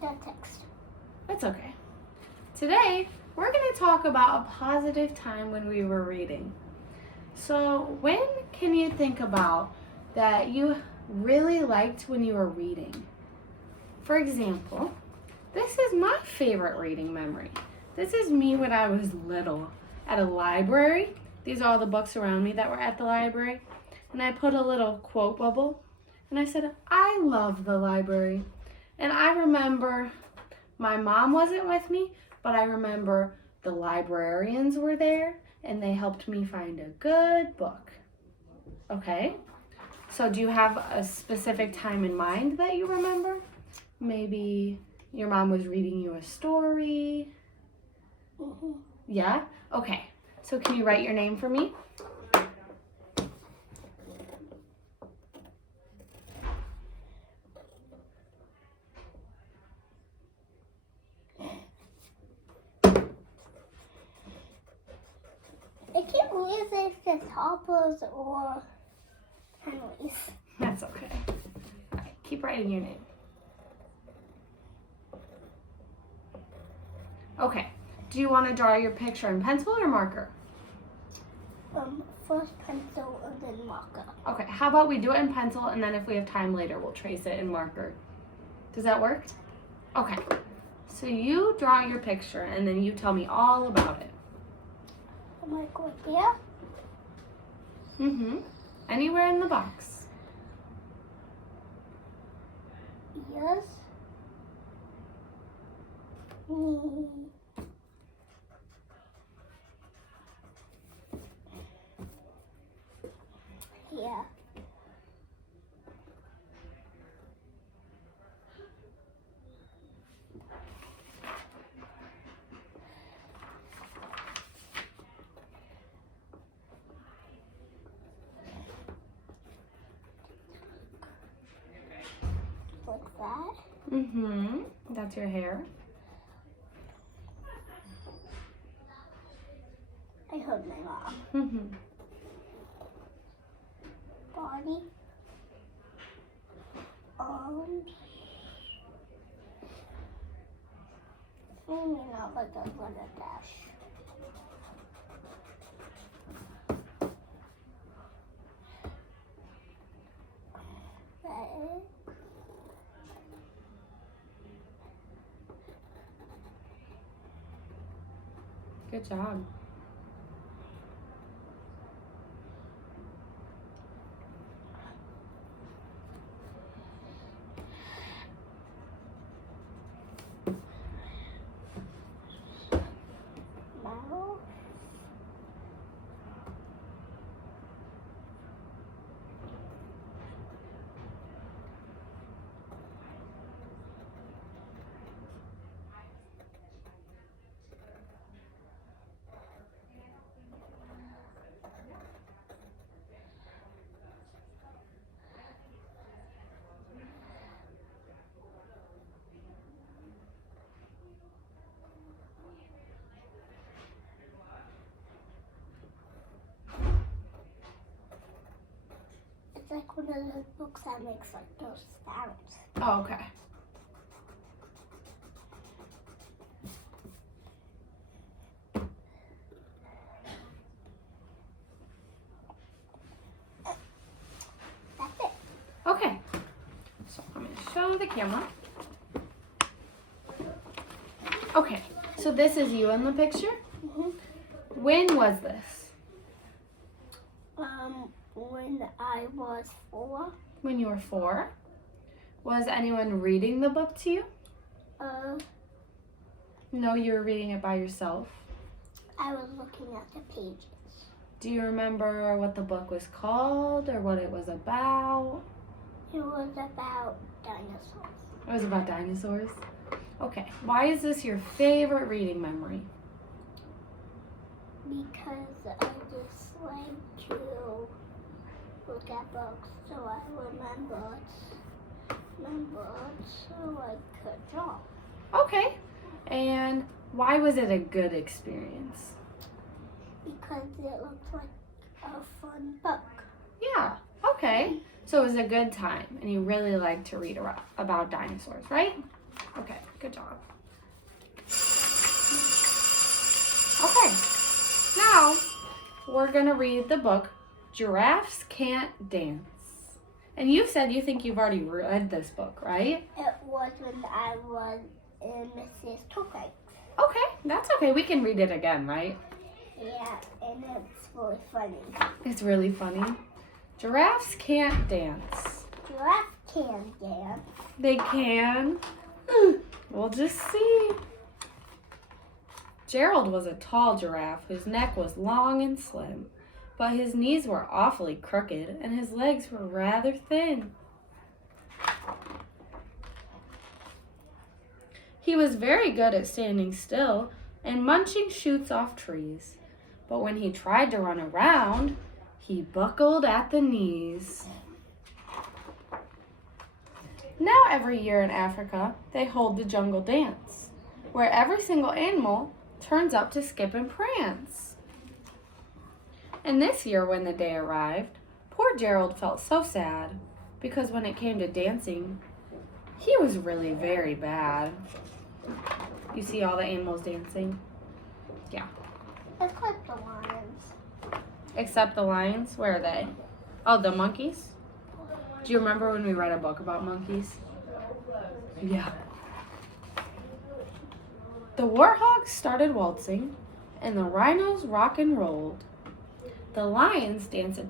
that text. That's okay. Today, we're going to talk about a positive time when we were reading. So, when can you think about that you really liked when you were reading? For example, this is my favorite reading memory. This is me when I was little at a library. These are all the books around me that were at the library. And I put a little quote bubble and I said, I love the library. And I remember my mom wasn't with me, but I remember the librarians were there and they helped me find a good book. Okay? So do you have a specific time in mind that you remember? Maybe your mom was reading you a story? Mm-hmm. Yeah? Okay. So can you write your name for me? I can't believe if it's Hoppers or Henry's. That's okay. All right, keep writing your name. Okay. Do you want to draw your picture in pencil or marker? First pencil and then marker. Okay, how about we do it in pencil and then if we have time later, we'll trace it in marker. Does that work? Okay. So you draw your picture and then you tell me all about it. Am I going there? Mm-hmm. Anywhere in the box. Yes. Yeah. Like that. Mm-hmm. That's your hair. I heard my mom. Mm-hmm. Body. Arms. Maybe not like a little dash. Leg. Good job. Mouth. It's like one of those books that makes like those sounds. Oh, okay. That's it. Okay. So I'm going to show the camera. Okay. So this is you in the picture. Mm-hmm. When was this? When I was 4. When you were 4. Was anyone reading the book to you? No, you were reading it by yourself. I was looking at the pages. Do you remember what the book was called or what it was about? It was about dinosaurs. It was about dinosaurs? Okay. Why is this your favorite reading memory? Because I just like to look at books so I remember so I could draw. Okay. And why was it a good experience? Because it looked like a fun book. Yeah. Okay. So it was a good time and you really liked to read about dinosaurs, right? Okay. we're going to read the book, Giraffes Can't Dance. And you said you think you've already read this book, right? It was when I was in Mrs. Tolkien. Okay, that's okay. We can read it again, right? Yeah, and it's really funny. It's really funny. Giraffes can't dance. Giraffe can dance. They can. We'll just see. Gerald was a tall giraffe whose neck was long and slim, but his knees were awfully crooked and his legs were rather thin. He was very good at standing still and munching shoots off trees, but when he tried to run around, he buckled at the knees. Now every year in Africa, they hold the jungle dance, where every single animal turns up to skip and prance. And this year when the day arrived, poor Gerald felt so sad, because when it came to dancing, he was really very bad. You see all the animals dancing? Yeah. Except the lions. Except the lions? Where are they? Oh, the monkeys? Do you remember when we read a book about monkeys? Yeah. The warthogs started waltzing, and the rhinos rock and rolled. The lions danced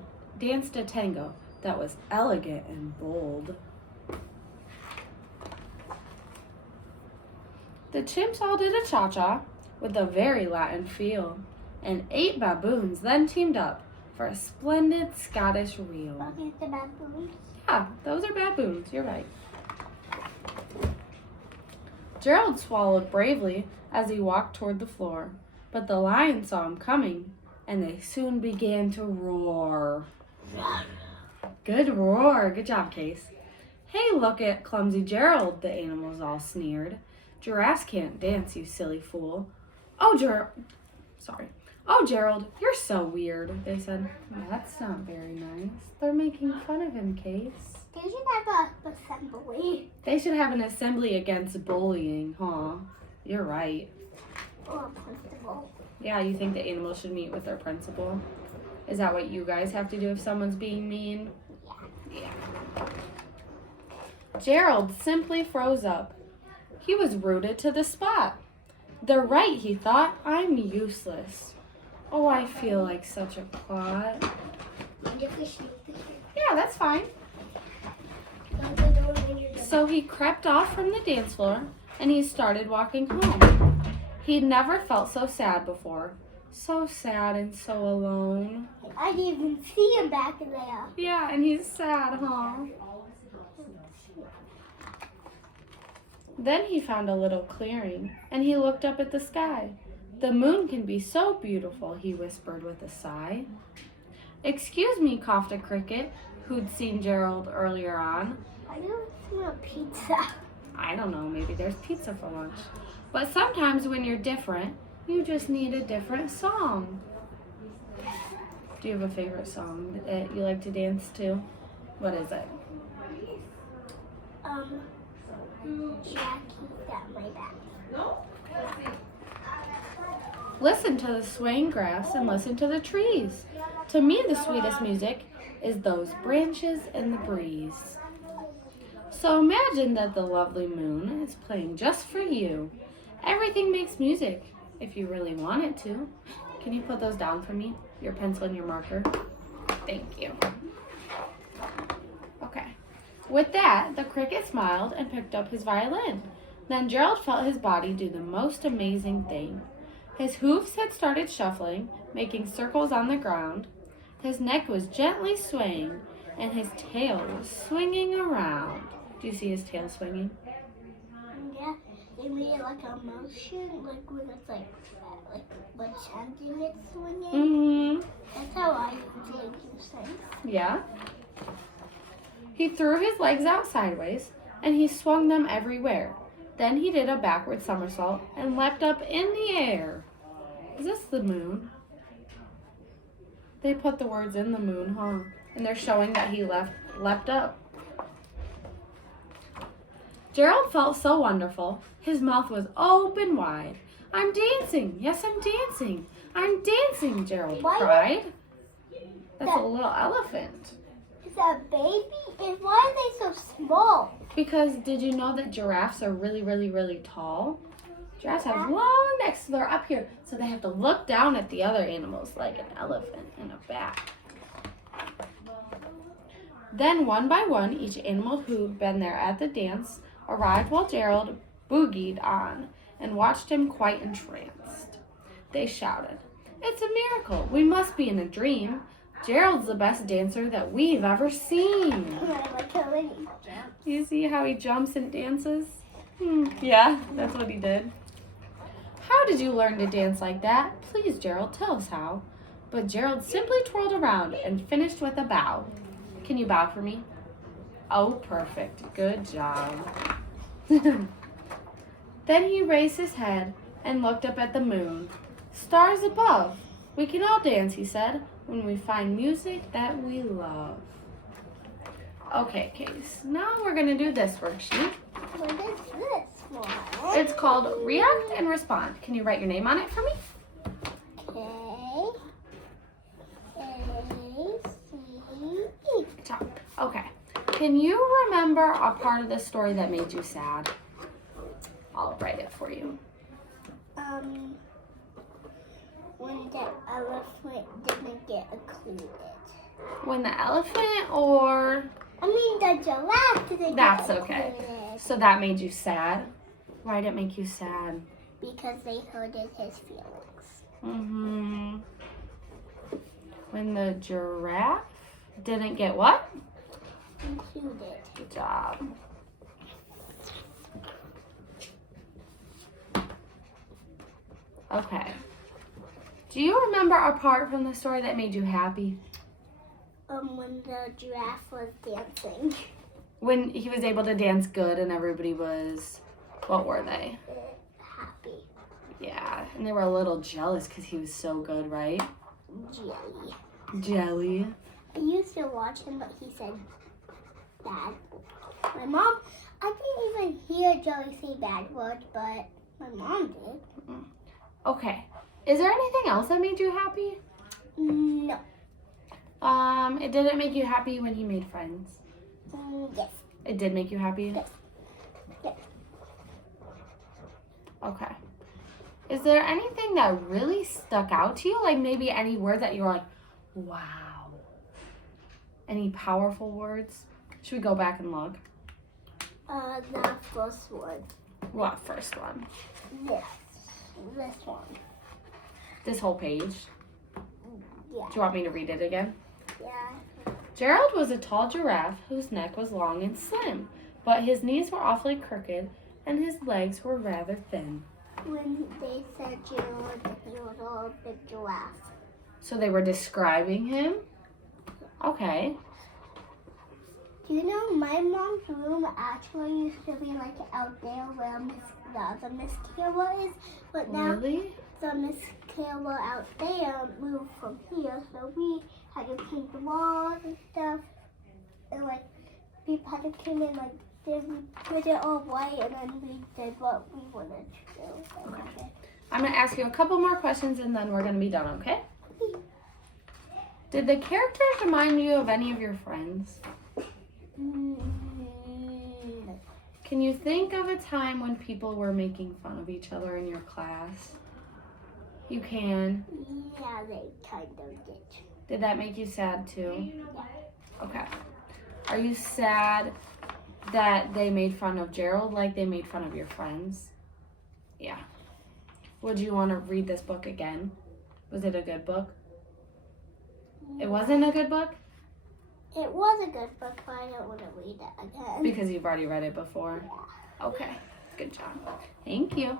a tango that was elegant and bold. The chimps all did a cha-cha with a very Latin feel, and 8 baboons then teamed up for a splendid Scottish reel. Look at the baboons. Yeah, those are baboons, you're right. Gerald swallowed bravely as he walked toward the floor, but the lions saw him coming, and they soon began to roar. Good roar. Good job, Case. Hey, look at clumsy Gerald, the animals all sneered. Giraffes can't dance, you silly fool. Oh, Gerald, you're so weird, they said. That's not very nice. They're making fun of him, Case. They should have an assembly. They should have an assembly against bullying, huh? You're right. Or a principal. Yeah, you think the animals should meet with their principal? Is that what you guys have to do if someone's being mean? Yeah. Gerald simply froze up. He was rooted to the spot. They're right, he thought. I'm useless. Oh, I feel like such a clot. Yeah, that's fine. So he crept off from the dance floor and he started walking home. He'd never felt so sad before. So sad and so alone. I didn't even see him back in there. Yeah, and he's sad, huh? Then he found a little clearing, and he looked up at the sky. The moon can be so beautiful, he whispered with a sigh. Excuse me, coughed a cricket, who'd seen Gerald earlier on. I don't smell pizza. I don't know, maybe there's pizza for lunch. But sometimes when you're different, you just need a different song. Do you have a favorite song that you like to dance to? What is it? Jackie's got my back. Listen to the swaying grass and listen to the trees. To me, the sweetest music is those branches in the breeze. So imagine that the lovely moon is playing just for you. Everything makes music if you really want it to. Can you put those down for me? Your pencil and your marker. Thank you. Okay. With that, the cricket smiled and picked up his violin. Then Gerald felt his body do the most amazing thing. His hoofs had started shuffling, making circles on the ground. His neck was gently swaying, and his tail was swinging around. Do you see his tail swinging? Yeah, they made like a motion, like when it's like pretending it's swinging. Mm-hmm. That's how I think you say. Yeah. He threw his legs out sideways, and he swung them everywhere. Then he did a backward somersault and leapt up in the air. Is this the moon? They put the words in the moon, huh? And they're showing that he leapt up. Gerald felt so wonderful. His mouth was open wide. I'm dancing. Yes, I'm dancing. I'm dancing, Gerald cried. That's a little elephant. Is that a baby? And why are they so small? Because did you know that giraffes are really, really, really tall? Giraffes have long necks, so they're up here. So they have to look down at the other animals like an elephant and a bat. Then one by one, each animal who'd been there at the dance arrived while Gerald boogied on and watched him quite entranced. They shouted, "It's a miracle! We must be in a dream. Gerald's the best dancer that we've ever seen." You see how he jumps and dances? Yeah, that's what he did. "How did you learn to dance like that? Please, Gerald, tell us how." But Gerald simply twirled around and finished with a bow. "Can you bow for me?" "Oh, perfect. Good job." Then he raised his head and looked up at the moon. "Stars above. We can all dance," he said, "when we find music that we love." Okay, Case. Now we're going to do this worksheet. What is this one? It's called React and Respond. Can you write your name on it for me? Okay. A-C-E. Good job. Okay. Can you remember a part of the story that made you sad? I'll write it for you. When the elephant didn't get included. When the elephant or... I mean, the giraffe didn't That's get okay. included. So that made you sad? Why did it make you sad? Because they hurted his feelings. Mm-hmm. When the giraffe didn't get what? Included. Good job. Okay. Do you remember a part from the story that made you happy? When the giraffe was dancing. When he was able to dance good and everybody was, what were they? Happy. Yeah, and they were a little jealous because he was so good, right? Jelly. Jelly. I used to watch him, but he said bad. My mom, I didn't even hear Jelly say bad words, but my mom did. Okay. Is there anything else that made you happy? No. It didn't make you happy when he made friends. Yes. It did make you happy? Yes. Yes. Okay. Is there anything that really stuck out to you? Like maybe any word that you were like, wow. Any powerful words? Should we go back and look? The first one. What first one? This one. This whole page? Yeah. Do you want me to read it again? Yeah. Gerald was a tall giraffe whose neck was long and slim, but his knees were awfully crooked and his legs were rather thin. When they said Gerald, he was a big giraffe. So they were describing him? Okay. Do you know my mom's room actually used to be like out there where the other Miss Kayla is, but now Really? the Miss Kayla out there moved from here, so we had to paint the walls and stuff, and like we had to came in like then we put it all white, and then we did what we wanted to do. Okay. I'm going to ask you a couple more questions and then we're going to be done, okay? Did the characters remind you of any of your friends? No. Can you think of a time when people were making fun of each other in your class? You can. Yeah, they kind of did. Did that make you sad too? Yeah. Okay. Are you sad that they made fun of Gerald like they made fun of your friends? Yeah. Would you want to read this book again? Was it a good book? It wasn't a good book? It was a good book, but I don't want to read it again. Because you've already read it before? Yeah. Okay. Good job. Thank you.